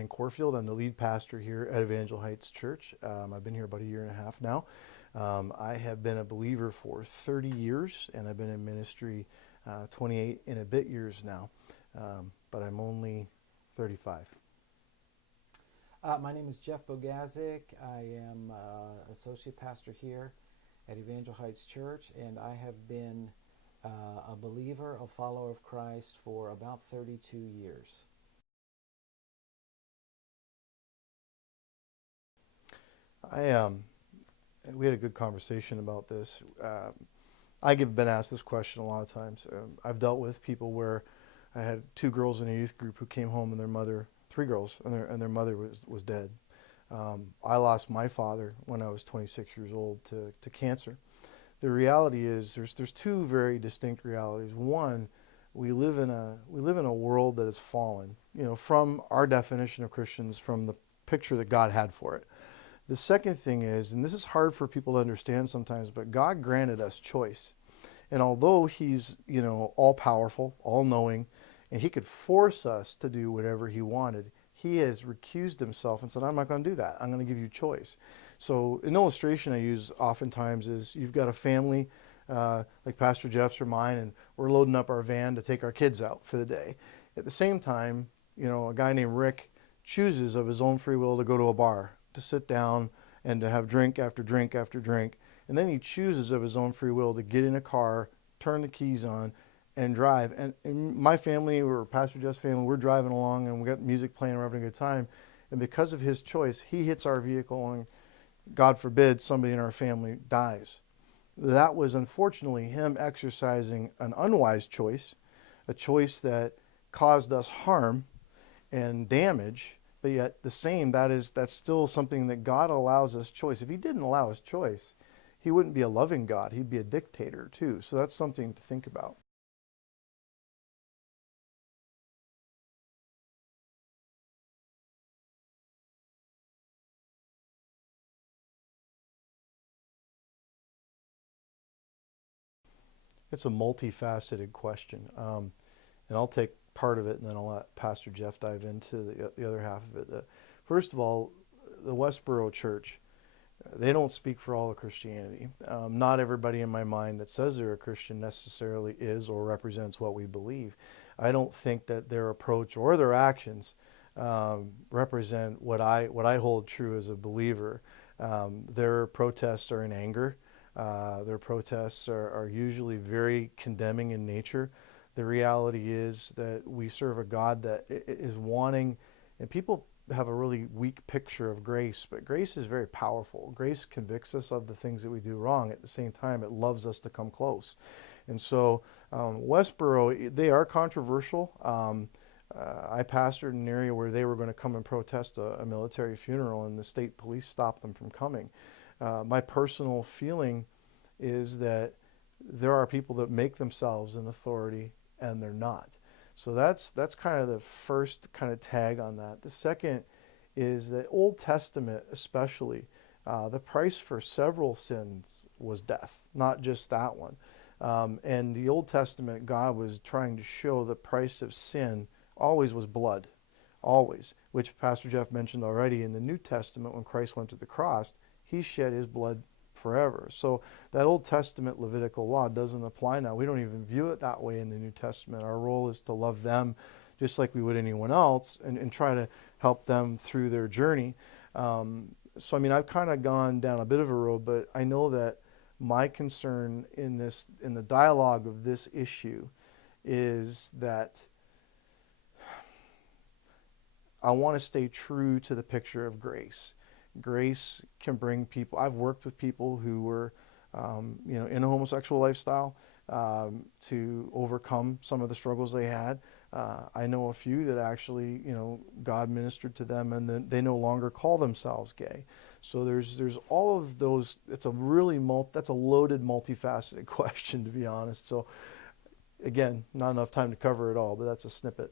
Dan Corfield. I'm the lead pastor here at Evangel Heights Church. I've been here about a year and a half now. I have been a believer for 30 years, and I've been in ministry 28 and a bit years now, but I'm only 35. My name is Jeff Bogazic. I am associate pastor here at Evangel Heights Church, and I have been a believer, a follower of Christ for about 32 years. We had a good conversation about this. I've been asked this question a lot of times. I've dealt with people where I had 2 girls in a youth group who came home and their mother, 3 girls, and their mother was dead. I lost my father when I was 26 years old to cancer. The reality is there's 2 very distinct realities. One, we live in a world that has fallen, from our definition of Christians, from the picture that God had for it. The second thing is, and this is hard for people to understand sometimes, but God granted us choice. And although he's, all powerful, all knowing, and he could force us to do whatever he wanted, he has recused himself and said, I'm not going to do that. I'm going to give you choice. So an illustration I use oftentimes is you've got a family like Pastor Jeff's or mine, and we're loading up our van to take our kids out for the day. At the same time, a guy named Rick chooses of his own free will to go to a bar, to sit down and to have drink after drink after drink. And then he chooses of his own free will to get in a car, turn the keys on, and drive. And my family, or Pastor Jeff's family, we're driving along and we got music playing, we're having a good time. And because of his choice, he hits our vehicle and, God forbid, somebody in our family dies. That was unfortunately him exercising an unwise choice, a choice that caused us harm and damage, but yet that's still something that God allows us choice. If he didn't allow us choice, he wouldn't be a loving God. He'd be a dictator too. So that's something to think about. It's a multifaceted question, and I'll take part of it, and then I'll let Pastor Jeff dive into the other half of it. First of all, the Westboro Church, they don't speak for all of Christianity. Not everybody in my mind that says they're a Christian necessarily is or represents what we believe. I don't think that their approach or their actions represent what I hold true as a believer. Their protests are in anger. Their protests are usually very condemning in nature. The reality is that we serve a God that is wanting, and people have a really weak picture of grace, but grace is very powerful. Grace convicts us of the things that we do wrong. At the same time, it loves us to come close. And so Westboro, they are controversial. I pastored in an area where they were going to come and protest a military funeral, and the state police stopped them from coming. My personal feeling is that there are people that make themselves an authority and they're not. So that's kind of the first kind of tag on that. The second is that Old Testament especially, the price for several sins was death, not just that one. And the Old Testament, God was trying to show the price of sin always was blood, always, which Pastor Jeff mentioned already. In the New Testament, when Christ went to the cross, he shed his blood forever. So that Old Testament Levitical law doesn't apply now. We don't even view it that way in the New Testament. Our role is to love them just like we would anyone else, and try to help them through their journey. So I've kind of gone down a bit of a road, but I know that my concern in the dialogue of this issue is that I want to stay true to the picture of grace. Grace can bring people. I've worked with people who were, in a homosexual lifestyle to overcome some of the struggles they had. I know a few that actually, God ministered to them, and then they no longer call themselves gay. So there's all of those. It's a really that's a loaded, multifaceted question, to be honest. So again, not enough time to cover it all, but that's a snippet.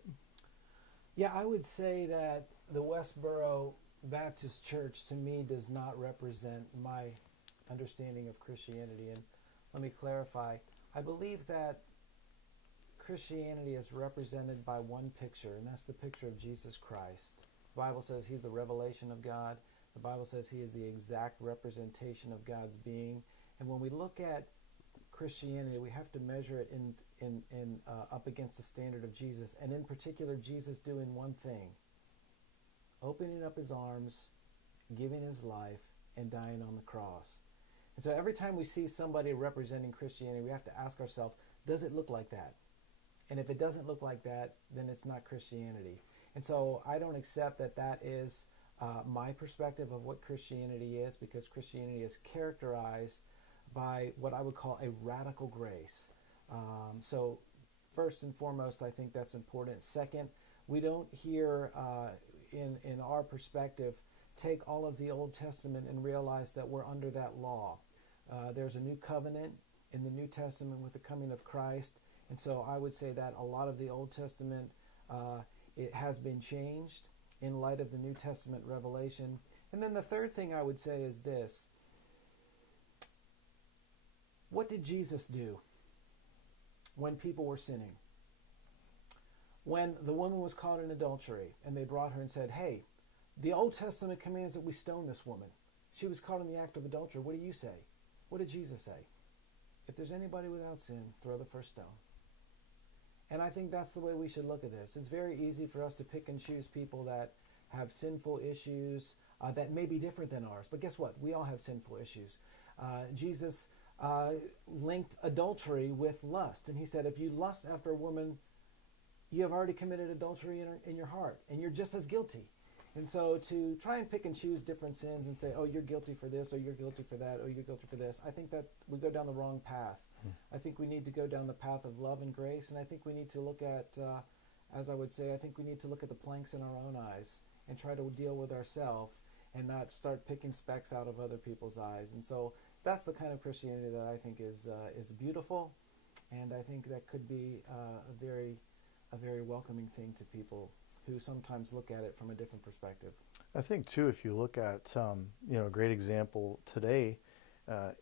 Yeah, I would say that the Westboro Baptist Church to me does not represent my understanding of Christianity. And let me clarify. I believe that Christianity is represented by one picture, and that's the picture of Jesus Christ. Bible says he's the revelation of God. The Bible says he is the exact representation of God's being. And when we look at Christianity, we have to measure it up against the standard of Jesus, and in particular, Jesus doing one thing: opening up his arms, giving his life, and dying on the cross. And so every time we see somebody representing Christianity, we have to ask ourselves, does it look like that? And if it doesn't look like that, then it's not Christianity. And so I don't accept that that is my perspective of what Christianity is, because Christianity is characterized by what I would call a radical grace. So first and foremost, I think that's important. Second, we don't hear in our perspective take all of the Old Testament and realize that we're under that law. There's a new covenant in the New Testament with the coming of Christ, and so I would say that a lot of the Old Testament it has been changed in light of the New Testament revelation. And then the third thing I would say is this: what did Jesus do when people were sinning? When the woman was caught in adultery and they brought her and said, hey, the Old Testament commands that we stone this woman. She was caught in the act of adultery. What do you say? What did Jesus say? If there's anybody without sin, throw the first stone. And I think that's the way we should look at this. It's very easy for us to pick and choose people that have sinful issues that may be different than ours. But guess what? We all have sinful issues. Jesus linked adultery with lust. And he said, if you lust after a woman, you have already committed adultery in your heart, and you're just as guilty. And so to try and pick and choose different sins and say, oh, you're guilty for this, or you're guilty for that, or you're guilty for this, I think that we go down the wrong path. I think we need to go down the path of love and grace, and I think we need to look at, as I would say, I think we need to look at the planks in our own eyes and try to deal with ourselves and not start picking specks out of other people's eyes. And so that's the kind of Christianity that I think is beautiful, and I think that could be a very welcoming thing to people who sometimes look at it from a different perspective. I think too, if you look at a great example today,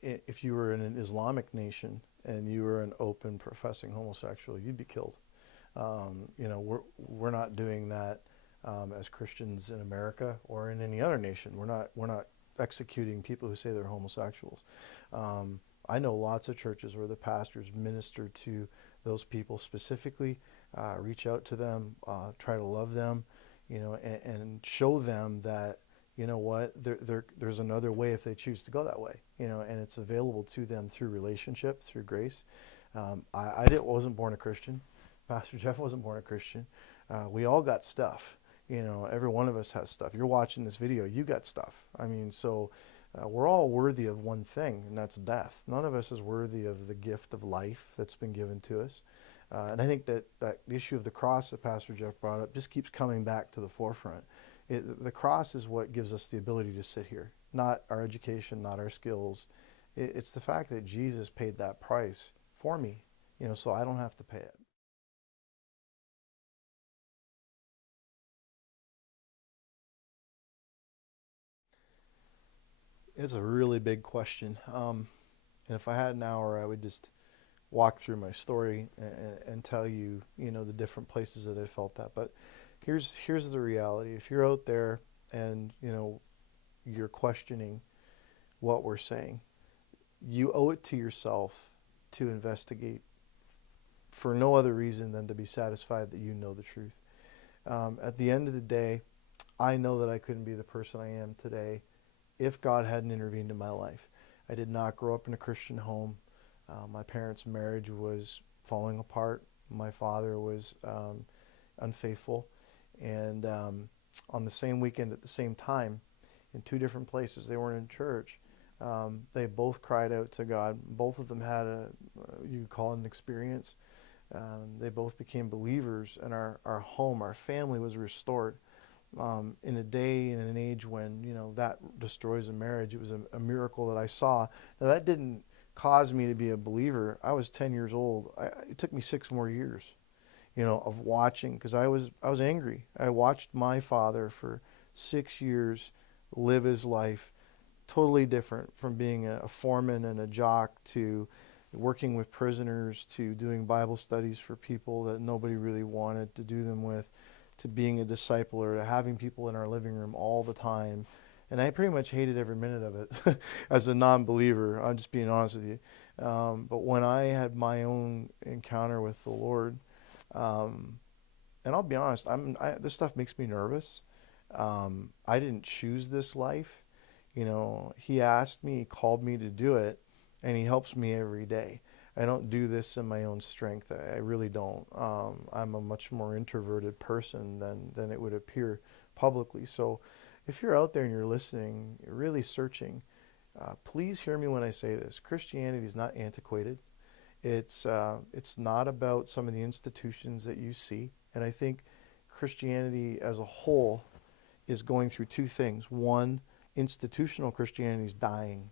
if you were in an Islamic nation and you were an open professing homosexual, you'd be killed. We're not doing that as Christians in America or in any other nation. We're not executing people who say they're homosexuals. I know lots of churches where the pastors minister to those people specifically, reach out to them, try to love them, and show them that, you know what, there's another way if they choose to go that way, and it's available to them through relationship, through grace. I wasn't born a Christian. Pastor Jeff wasn't born a Christian. We all got stuff. Every one of us has stuff. You're watching this video, you got stuff. So we're all worthy of one thing, and that's death. None of us is worthy of the gift of life that's been given to us. And I think that the issue of the cross that Pastor Jeff brought up just keeps coming back to the forefront. The cross is what gives us the ability to sit here, not our education, not our skills. It's the fact that Jesus paid that price for me, so I don't have to pay it. It's a really big question. And if I had an hour, I would just walk through my story and tell you, the different places that I felt that. But here's the reality. If you're out there and, you're questioning what we're saying, you owe it to yourself to investigate for no other reason than to be satisfied that you know the truth. At the end of the day, I know that I couldn't be the person I am today if God hadn't intervened in my life. I did not grow up in a Christian home. My parents' marriage was falling apart. My father was unfaithful. And on the same weekend at the same time, in two different places, they weren't in church, they both cried out to God. Both of them had you could call it an experience. They both became believers, and our home, our family was restored. In a day and an age when, that destroys a marriage. It was a miracle that I saw. Now, that didn't cause me to be a believer. I was 10 years old. It took me 6 more years, of watching, because I was angry. I watched my father for 6 years live his life totally different, from being a foreman and a jock to working with prisoners to doing Bible studies for people that nobody really wanted to do them with, to being a discipler, to having people in our living room all the time. And I pretty much hated every minute of it as a non-believer. I'm just being honest with you. But when I had my own encounter with the Lord, and I'll be honest, this stuff makes me nervous. I didn't choose this life. He asked me, he called me to do it, and he helps me every day. I don't do this in my own strength. I really don't. I'm a much more introverted person than it would appear publicly. So if you're out there and you're listening, you're really searching, please hear me when I say this. Christianity is not antiquated. It's not about some of the institutions that you see. And I think Christianity as a whole is going through two things. One, institutional Christianity is dying.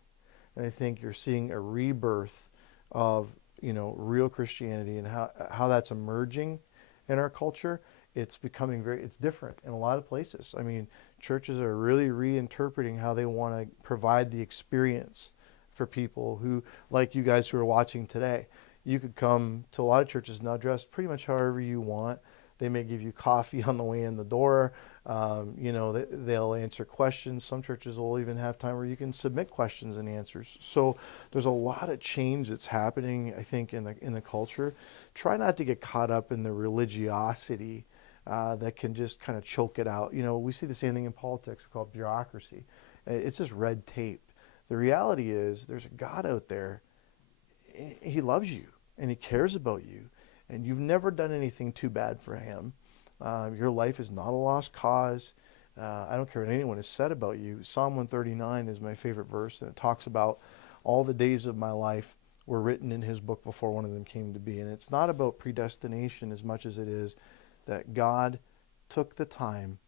And I think you're seeing a rebirth of real Christianity and how that's emerging in our culture. It's becoming it's different in a lot of places. I mean, churches are really reinterpreting how they want to provide the experience for people who, like you guys who are watching today. You could come to a lot of churches now dressed pretty much however you want. They may give you coffee on the way in the door. They'll answer questions. Some churches will even have time where you can submit questions and answers. So there's a lot of change that's happening, I think, in the culture. Try not to get caught up in the religiosity that can just kind of choke it out. We see the same thing in politics called bureaucracy. It's just red tape. The reality is there's a God out there. He loves you and he cares about you. And you've never done anything too bad for him. Your life is not a lost cause. I don't care what anyone has said about you. Psalm 139 is my favorite verse, and it talks about all the days of my life were written in his book before one of them came to be. And it's not about predestination as much as it is that God took the time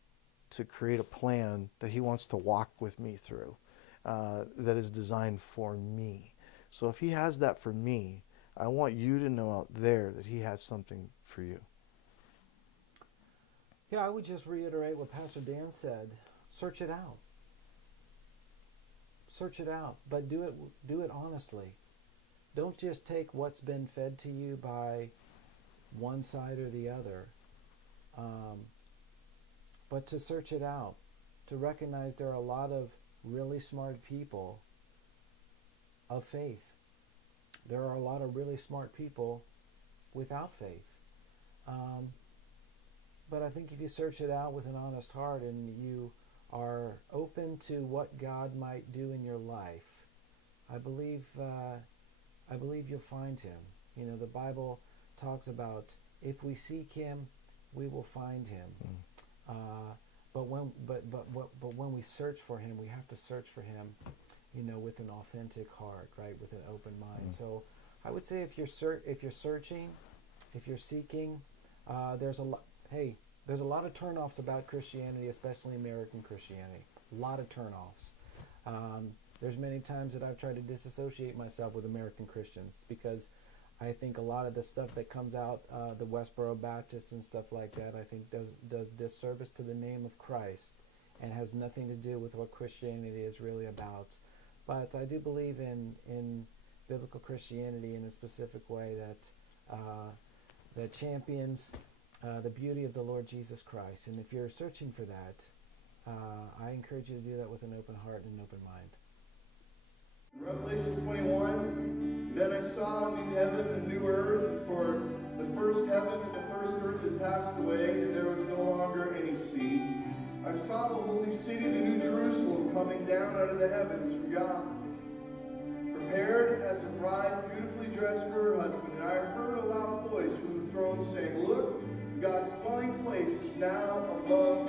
to create a plan that he wants to walk with me through, that is designed for me. So if he has that for me, I want you to know out there that he has something for you. Yeah, I would just reiterate what Pastor Dan said. Search it out. Search it out, but do it honestly. Don't just take what's been fed to you by one side or the other, but to search it out, to recognize there are a lot of really smart people of faith. There are a lot of really smart people without faith. But I think if you search it out with an honest heart and you are open to what God might do in your life, I believe you'll find him. The Bible talks about if we seek him, we will find him. But when we search for him, we have to search for him, with an authentic heart, right, with an open mind. So I would say if you're searching, if you're seeking, there's a lot of turnoffs about Christianity, especially American Christianity. A lot of turnoffs. There's many times that I've tried to disassociate myself with American Christians because I think a lot of the stuff that comes out, the Westboro Baptist and stuff like that, I think does disservice to the name of Christ and has nothing to do with what Christianity is really about. But I do believe in biblical Christianity in a specific way that champions the beauty of the Lord Jesus Christ. And if you're searching for that, I encourage you to do that with an open heart and an open mind. Revelation 21, then I saw a new heaven and a new earth, for the first heaven and the first earth had passed away, and there was no longer any sea. I saw the holy city, the new Jerusalem, coming down out of the heavens from God, prepared as a bride beautifully dressed for her husband. And I heard a loud voice from the throne saying, "Look, God's dwelling place is now among